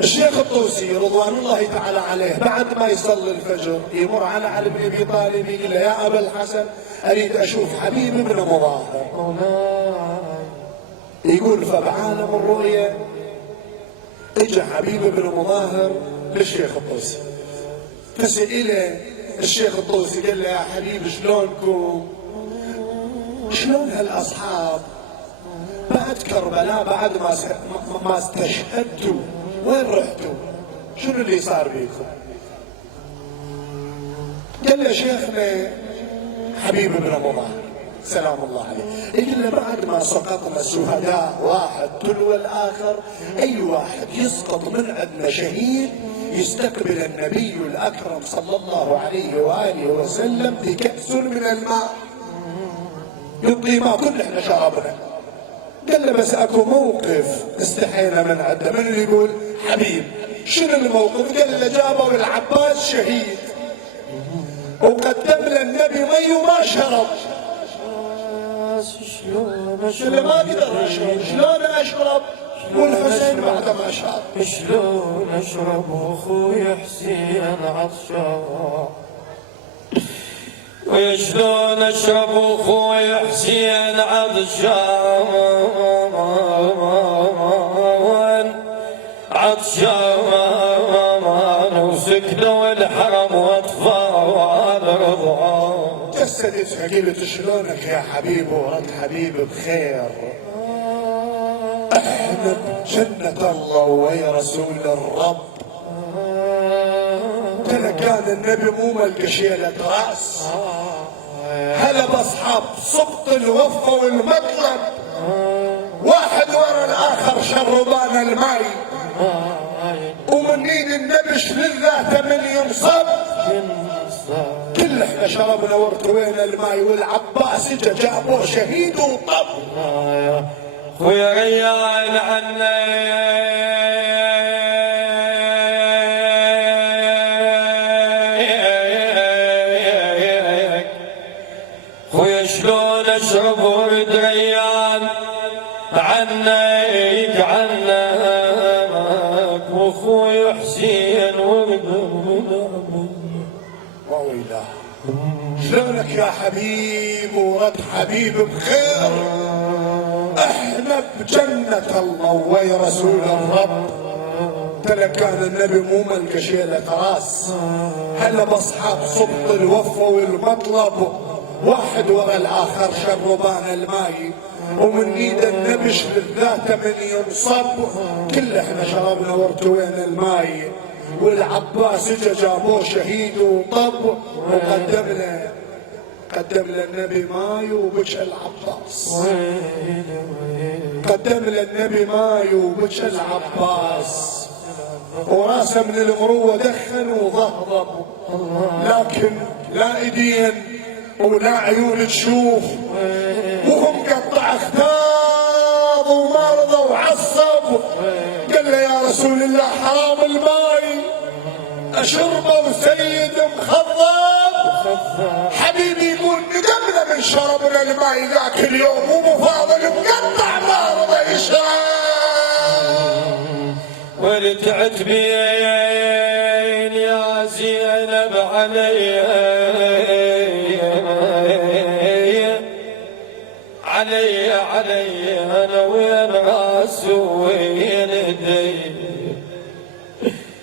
الشيخ الطوسي رضوان الله تعالى عليه بعد ما يصلي الفجر يمر على علي بن ابي طالب يقول له يا ابا الحسن اريد اشوف حبيب بن مظاهر. يقول فبعالم الرؤيا اجى حبيب بن مظاهر للشيخ الطوسي فسئله الشيخ الطوسي قال له يا حبيب شلونكم؟ شلون هالاصحاب بعد كربلاء بعد ما استشهدتوا وين رحتوا؟ شنو اللي صار بيكم؟ قال له شيخنا حبيب بن مظاهر سلام الله عليه يقول له بعد ما سقطنا شهداء واحد تلو الاخر اي واحد يسقط من عندنا شهيد يستقبل النبي الاكرم صلى الله عليه واله وسلم بكأس من الماء يعطي ما كل احنا شربنا. قال له بس اكو موقف استحينا من عنده. من اللي يقول؟ حبيب. شنو الموقف؟ قال له جابوا العباس شهيد وقدم له النبي مي وما شرب. شلون ما قدر يشرب؟ شلون اشرب؟ والحسين بعد ما شرب. شلون اشرب واخوي حسين عطشان؟ وشلون اشرب واخوي حسين عطشان؟ وسكنوا الحرم واطفال رضعان. جسدتها قلت شلونك يا حبيب؟ ورد حبيب بخير احنا بجنة الله ويا رسول الرب. ترى كان النبي مو ملقى شيلة راس هلا باصحاب سبط الوفة والمطلب واحد ورا الاخر شربان الماي ومن ايد النبي شلله 8 صب كل احنا شربنا وارتوينا الماي والعباس اجا جابوه شهيد وطب. خويا ريان عنا خويا شلون اشرب ورد ريان عنك واخوي حسين ورد ويله. شلونك يا حبيب؟ ورد حبيب بخير احنا بجنة الله ويا رسول الرب. ترى كان النبي مو ملقى شيلة راس هلا باصحاب سبط الوفة والمطلب واحد ورا الاخر شربان الماي ومن ايد النبي شلله 8 صب كل احنا شربنا وارتوينا الماي والعباس اجا جابوه شهيد وطب قدم له النبي ماي وبكى العباس. قدم له النبي ماي وبكى العباس وراسه من المروه دخن وضهضب لكن لا ايدين ولا عيون تشوف وهم قطع اختاب ومرضى وعصب. قال له يا رسول الله حرام الماي اشربه سيد مخضب. حبيبي يقول ندمنا من شربنا الماي ذاك اليوم ومفاضل مقطع ما رضى يشرب. ورجعت بين يا زينب علي انا وين راسي وين يدي